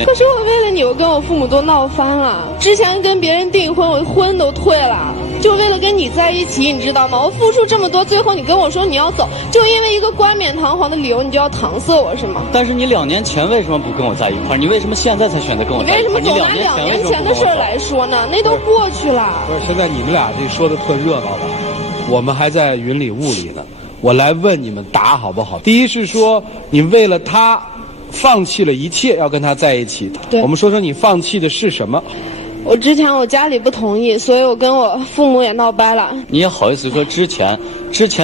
的。可是我为了你，我跟我父母都闹翻了。之前跟别人订婚，我婚都退了，就为了跟你在一起，你知道吗？我付出这么多，最后你跟我说你要走，就因为一个冠冕堂皇的理由，你就要搪塞我是吗？但是你2年前为什么不跟我在一块儿？你为什么现在才选择跟我在一块儿？你为什么总拿2年前的事儿来说呢？那都过去了。不是，现在你们俩这说的特热闹的，我们还在云里雾里呢。我来问你们答好不好？第一是说你为了他放弃了一切要跟他在一起，对，我们说说你放弃的是什么？我之前我家里不同意，所以我跟我父母也闹掰了。你也好意思说之前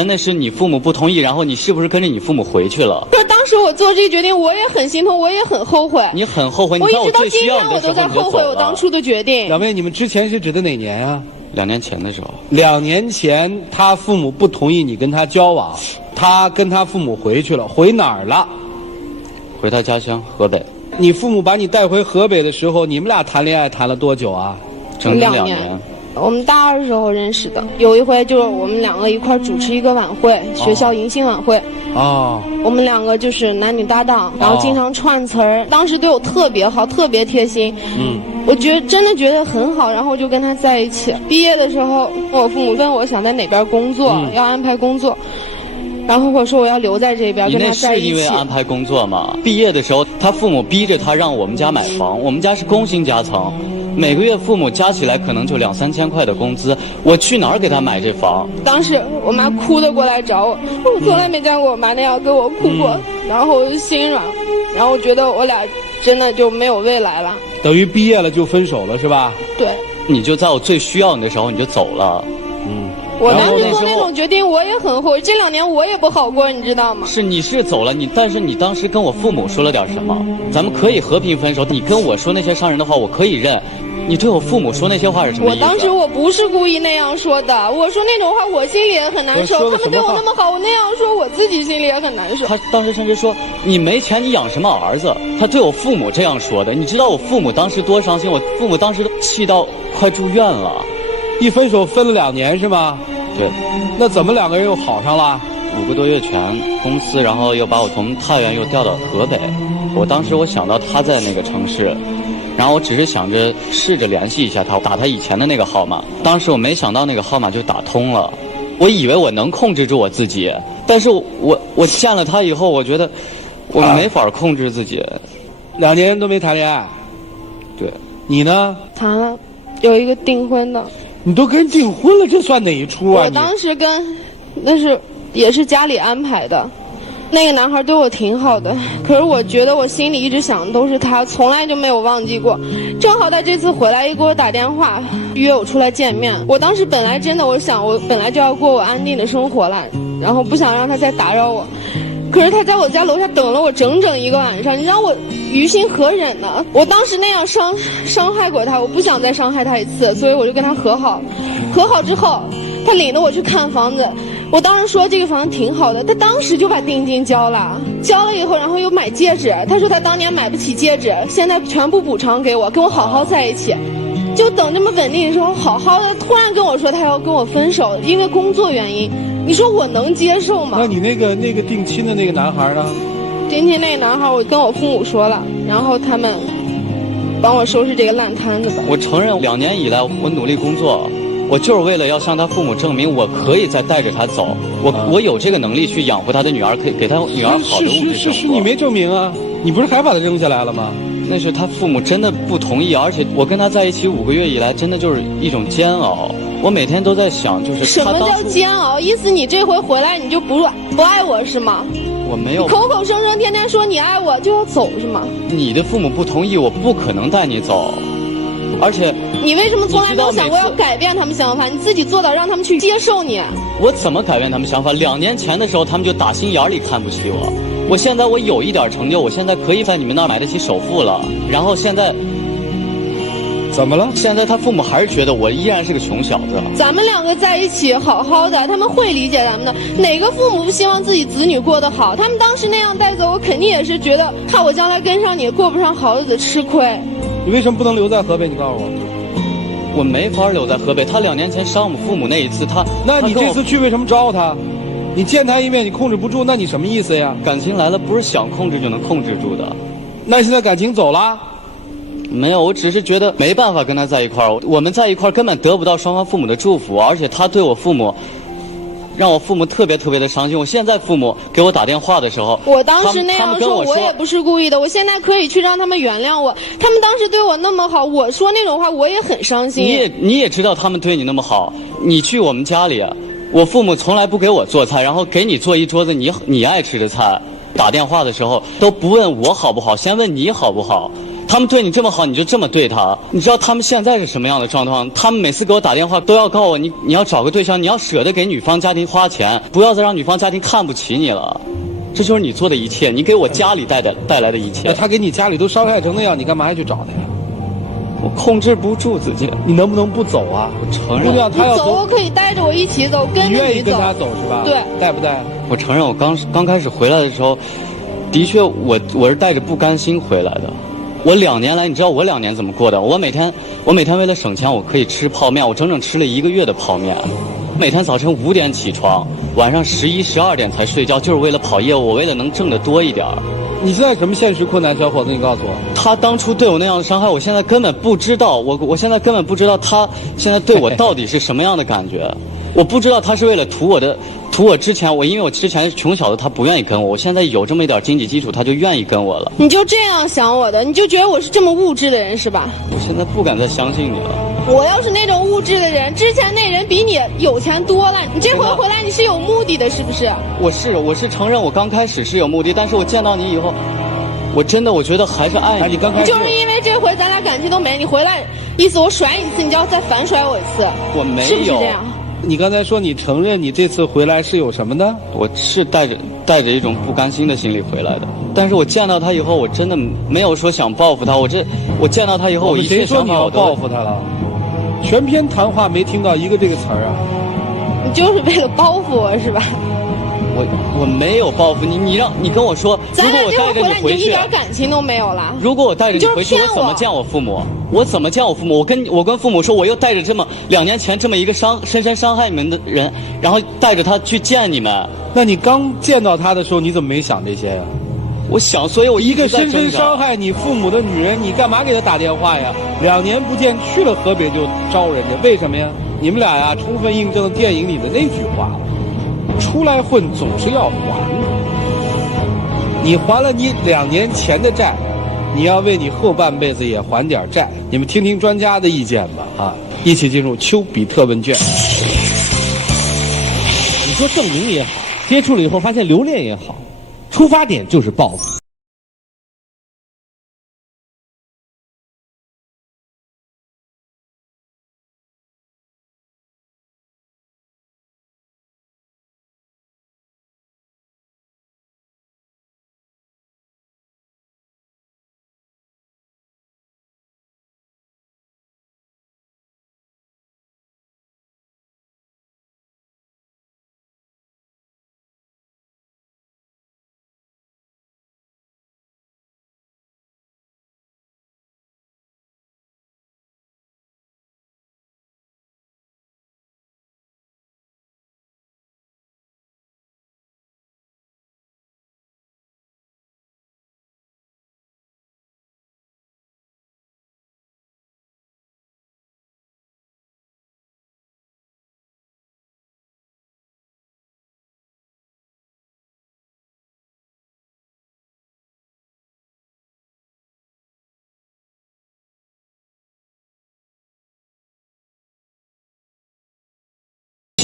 那是你父母不同意，然后你是不是跟着你父母回去了？可是当时我做这个决定，我也很心痛，我也很后悔。你很后悔？我一直到今天我都在后悔我当初的决定。两位，你们之前是指的哪年啊？2年前的时候。2年前他父母不同意你跟他交往，他跟他父母回去了，回哪儿了？回他家乡河北。你父母把你带回河北的时候，你们俩谈恋爱谈了多久啊？整整2年。我们大2时候认识的，有一回就是我们2个一块主持一个晚会，学校迎新晚会。哦。我们2个就是男女搭档，然后经常串词儿，当时对我特别好，特别贴心。我真的觉得很好，然后我就跟他在一起。毕业的时候，我父母问我想在哪边工作，要安排工作。然后我说我要留在这边跟他在一起。你那是因为安排工作吗？毕业的时候，他父母逼着他让我们家买房，我们家是工薪夹层，每个月父母加起来可能就2、3千块的工资，我去哪儿给他买这房？当时我妈哭着过来找我，我从来没见过我妈那样跟我哭过，然后我就心软，然后我觉得我俩真的就没有未来了。等于毕业了就分手了是吧？对。你就在我最需要你的时候你就走了。我当时做那种决定，我也很后悔。这2年我也不好过，你知道吗？你是走了，但是你当时跟我父母说了点什么？咱们可以和平分手。你跟我说那些伤人的话，我可以认。你对我父母说那些话是什么意思？我当时我不是故意那样说的，我说那种话我心里也很难受。他们对我那么好，我那样说我自己心里也很难受。他当时甚至说你没钱你养什么儿子？他对我父母这样说的。你知道我父母当时多伤心？我父母当时都气到快住院了。一分手分了2年是吗？对。那怎么2个人又好上了？5个多月前，公司然后又把我从太原又调到河北。我当时我想到他在那个城市，然后我只是想着试着联系一下他，打他以前的那个号码。当时我没想到那个号码就打通了，我以为我能控制住我自己，但是我见了他以后，我觉得我没法控制自己。2年都没谈恋爱。对。你呢？谈了，有一个订婚的。你都跟人订婚了，这算哪一出啊？我当时也是家里安排的，那个男孩对我挺好的，可是我觉得我心里一直想的都是他，从来就没有忘记过。正好他这次回来一给我打电话，约我出来见面。我当时本来真的我想我本来就要过我安定的生活了，然后不想让他再打扰我。可是他在我家楼下等了我整整1个晚上，你让我于心何忍呢？我当时那样伤害过他，我不想再伤害他一次，所以我就跟他和好。和好之后，他领着我去看房子。我当时说这个房子挺好的，他当时就把定金交了以后，然后又买戒指。他说他当年买不起戒指，现在全部补偿给我，跟我好好在一起。就等这么稳定的时候，好好的突然跟我说他要跟我分手，因为工作原因。你说我能接受吗？那你那个定亲的那个男孩呢？定亲那个男孩，我跟我父母说了，然后他们帮我收拾这个烂摊子吧。我承认2年以来我努力工作，我就是为了要向他父母证明我可以再带着他走，我有这个能力去养活他的女儿，可以给他女儿好的物质生活。是你没证明啊，你不是还把他扔下来了吗？那是他父母真的不同意，而且我跟他在一起5个月以来，真的就是一种煎熬。我每天都在想，就是什么叫煎熬？意思你这回回来你就不爱我是吗？我没有口口声声天天说你爱我就要走是吗？你的父母不同意，我不可能带你走。而且你为什么从来没有想过要改变他们想法？你自己做到让他们去接受你。我怎么改变他们想法？2年前的时候，他们就打心眼里看不起我。我现在我有一点成就，我现在可以在你们那儿买得起首付了。然后现在怎么了？现在他父母还是觉得我依然是个穷小子。咱们2个在一起好好的，他们会理解咱们的。哪个父母不希望自己子女过得好？他们当时那样带走我，肯定也是觉得怕我将来跟上你过不上好日子吃亏。你为什么不能留在河北？你告诉我。我没法留在河北。他2年前伤我们父母那一次，那你这次去为什么招他？你见他一面你控制不住，那你什么意思呀？感情来了不是想控制就能控制住的。那现在感情走了？没有，我只是觉得没办法跟他在一块儿。我们在一块儿根本得不到双方父母的祝福，而且他对我父母，让我父母特别的伤心。我现在父母给我打电话的时候，我当时那样他们跟我说，我也不是故意的。我现在可以去让他们原谅我。他们当时对我那么好，我说那种话我也很伤心。你也知道他们对你那么好，你去我们家里，我父母从来不给我做菜，然后给你做一桌子你爱吃的菜。打电话的时候都不问我好不好，先问你好不好。他们对你这么好，你就这么对他？你知道他们现在是什么样的状况？他们每次给我打电话都要告我，你要找个对象，你要舍得给女方家庭花钱，不要再让女方家庭看不起你了。这就是你做的一切，你给我家里带来的一切。那他给你家里都伤害成那样，你干嘛还去找他呀？我控制不住自己。你能不能不走啊？我承认。姑娘，他要走，我可以带着我一起走，跟着你走。你愿意跟他走是吧？对。带不带？我承认，我刚开始回来的时候，的确我是带着不甘心回来的。我2年来，你知道我2年怎么过的？我每天为了省钱，我可以吃泡面，我整整吃了1个月的泡面。每天早晨5点起床，晚上11、12点才睡觉，就是为了跑业务，我为了能挣得多一点。你现在什么现实困难，小伙子？你告诉我。他当初对我那样的伤害，我现在根本不知道。我现在根本不知道他现在对我到底是什么样的感觉。我不知道他是为了图我之前因为我之前是穷小子，他不愿意跟我。我现在有这么一点经济基础，他就愿意跟我了。你就这样想我的？你就觉得我是这么物质的人是吧？我现在不敢再相信你了。我要是那种物质的人，之前那人比你有钱多了，你这回回来你是有目的的，是不是？我是承认我刚开始是有目的，但是我见到你以后，我觉得还是爱你。你刚开始就是因为这回咱俩感情都没，你回来意思我甩你一次，你就要再反甩我一次。我没有。是不是这样？你刚才说你承认你这次回来是有什么呢？我是带着一种不甘心的心理回来的，但是我见到他以后，我真的没有说想报复他。我见到他以后，我一切想法我都报复他了。全篇谈话没听到一个这个词儿啊！你就是为了报复我是吧？我没有报复你，你跟我说，咱俩这如果我带着回来你就你回去，一点感情都没有了。如果我带着你回去，你就是骗我我怎么见我父母？我怎么见我父母？我跟父母说，我又带着这么2年前这么一个深深伤害你们的人，然后带着他去见你们。那你刚见到他的时候，你怎么没想这些呀？我想，所以我一个深深伤害你父母的女人，你干嘛给她打电话呀？2年不见，去了河北就招人家，为什么呀？你们俩呀，充分印证了电影里的那句话：出来混总是要还的。你还了你2年前的债，你要为你后半辈子也还点债。你们听听专家的意见吧，啊！一起进入丘比特问卷。你说证明也好，接触了以后发现留恋也好，出发点就是报复。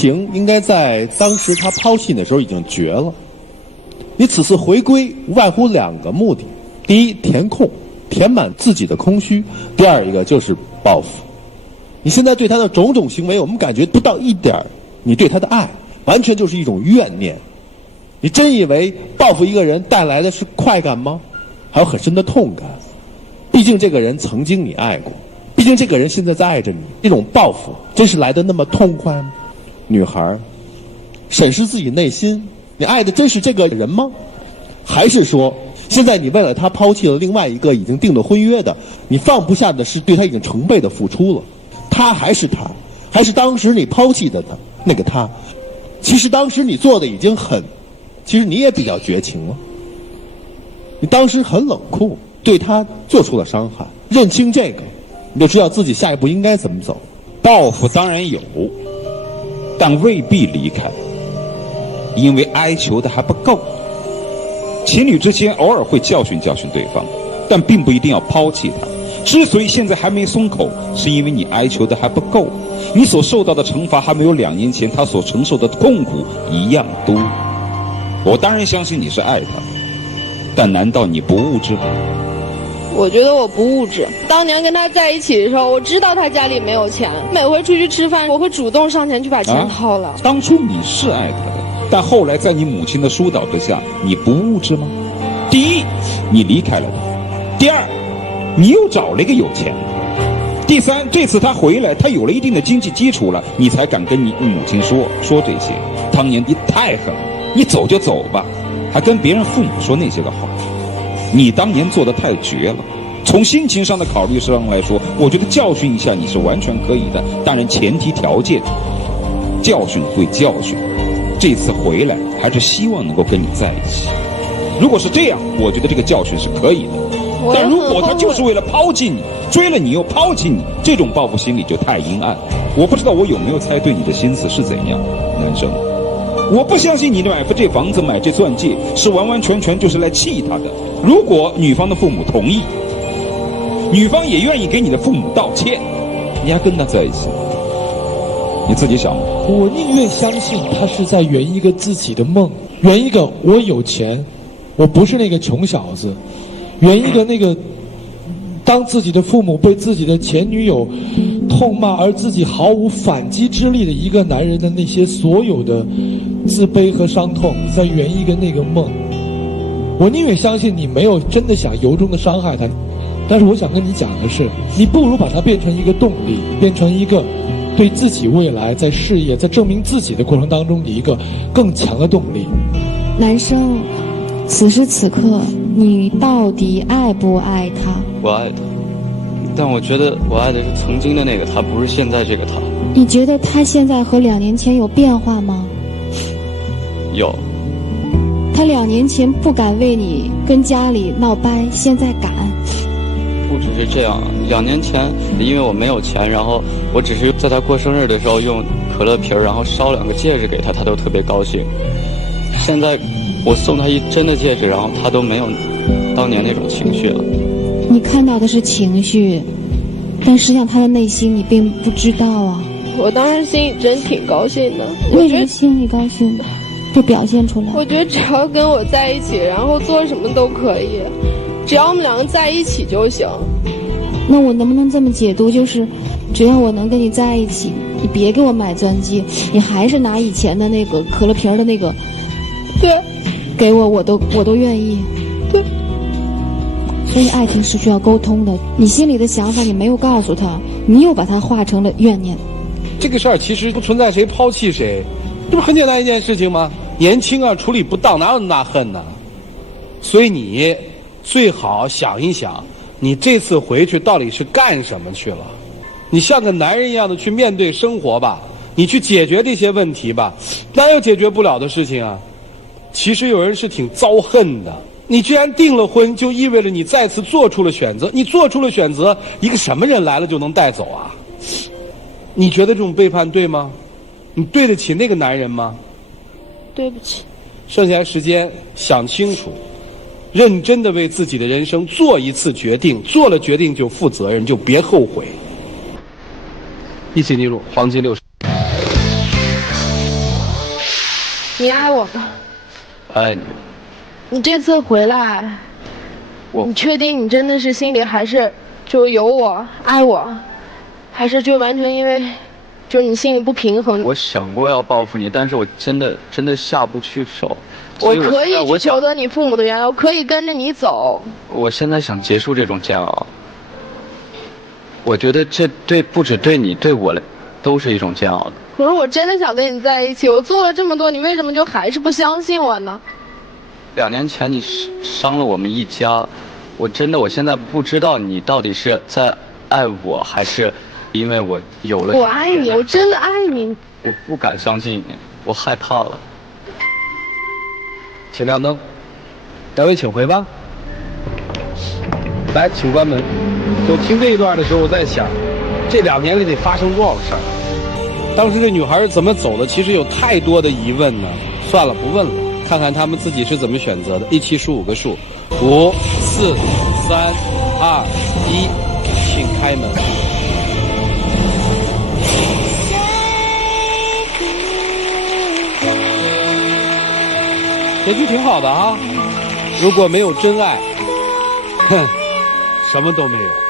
应该在当时他抛弃你的时候已经绝了。你此次回归无外乎2个目的：第一，填空，填满自己的空虚；第二一个就是报复。你现在对他的种种行为，我们感觉不到一点你对他的爱，完全就是一种怨念。你真以为报复一个人带来的是快感吗？还有很深的痛感。毕竟这个人曾经你爱过，毕竟这个人现在在爱着你，这种报复真是来得那么痛快吗？女孩，审视自己内心，你爱的真是这个人吗？还是说，现在你为了他抛弃了另外一个已经订了婚约的，你放不下的是对他已经成倍的付出了？他还是他，还是当时你抛弃的他那个他？其实当时你做的已经其实你也比较绝情了。你当时很冷酷，对他做出了伤害，认清这个，你就知道自己下一步应该怎么走。报复当然有，但未必离开，因为哀求的还不够。情侣之间偶尔会教训教训对方，但并不一定要抛弃他。之所以现在还没松口，是因为你哀求的还不够，你所受到的惩罚还没有2年前他所承受的痛苦一样多。我当然相信你是爱他，但难道你不物质吗？我觉得我不物质。当年跟他在一起的时候，我知道他家里没有钱，每回出去吃饭，我会主动上前去把钱掏了。当初你是爱他的，但后来在你母亲的疏导之下，你不物质吗？第一，你离开了他；第二，你又找了一个有钱的；第三，这次他回来，他有了一定的经济基础了，你才敢跟你母亲说这些。当年你太狠了，你走就走吧，还跟别人父母说那些个话。你当年做得太绝了。从心情上的考虑上来说，我觉得教训一下你是完全可以的，当然前提条件，教训归教训，这次回来还是希望能够跟你在一起。如果是这样，我觉得这个教训是可以的。但如果他就是为了抛弃你，追了你又抛弃你，这种报复心理就太阴暗。我不知道我有没有猜对你的心思是怎样，男生。我不相信你买这房子买这钻戒是完完全全就是来气他的。如果女方的父母同意，女方也愿意给你的父母道歉，你还跟他在一起，你自己想。我宁愿相信他是在圆一个自己的梦，圆一个我有钱，我不是那个穷小子，圆一个那个当自己的父母被自己的前女友痛骂而自己毫无反击之力的一个男人的那些所有的自卑和伤痛，在圆一个那个梦。我宁愿相信你没有真的想由衷的伤害他，但是我想跟你讲的是，你不如把它变成一个动力，变成一个对自己未来在事业在证明自己的过程当中的一个更强的动力。男生，此时此刻你到底爱不爱他？我爱他，但我觉得我爱的是曾经的那个他，不是现在这个他。你觉得他现在和2年前有变化吗？有。他2年前不敢为你跟家里闹掰，现在敢。不只是这样，2年前因为我没有钱，然后我只是在他过生日的时候用可乐瓶然后烧2个戒指给他，他都特别高兴。现在我送他一真的戒指，然后他都没有当年那种情绪了。你看到的是情绪，但实际上他的内心你并不知道啊。我当时心里真挺高兴的。为什么心里高兴？就表现出来。我觉得只要跟我在一起，然后做什么都可以，只要我们2个在一起就行。那我能不能这么解读，就是只要我能跟你在一起，你别给我买钻戒，你还是拿以前的那个可乐瓶的那个，对，给我都愿意。对。所以爱情是需要沟通的，你心里的想法你没有告诉他，你又把它化成了怨念。这个事儿其实不存在谁抛弃谁，这不很简单一件事情吗？年轻啊，处理不当，哪有那么大恨呢？所以你最好想一想，你这次回去到底是干什么去了？你像个男人一样的去面对生活吧，你去解决这些问题吧，哪有解决不了的事情啊？其实有人是挺遭恨的。你既然订了婚，就意味着你再次做出了选择。你做出了选择，一个什么人来了就能带走啊？你觉得这种背叛对吗？你对得起那个男人吗？对不起。剩下的时间想清楚，认真的为自己的人生做一次决定，做了决定就负责任，就别后悔。一起进入黄金60。你爱我吗？爱你。你这次回来，你确定你真的是心里还是就有我爱我，还是就完全因为就是你心里不平衡？我想过要报复你，但是我真的下不去手。我可以去求得你父母的原谅，我可以跟着你走。我现在想结束这种煎熬。我觉得这不止对你对我都是一种煎熬的。可是我真的想跟你在一起，我做了这么多，你为什么就还是不相信我呢？2年前你伤了我们一家，我现在不知道你到底是在爱我，还是因为我有了。我爱你，我真的爱你。我不敢相信你，我害怕了。请亮灯，两位请回吧。来，请关门。就听这一段的时候，我在想，这2年里得发生多少事儿？当时这女孩是怎么走的？其实有太多的疑问呢。算了，不问了，看看他们自己是怎么选择的。一起数5个数，5、4、3、2、1，请开门。结局挺好的啊，如果没有真爱，哼，什么都没有。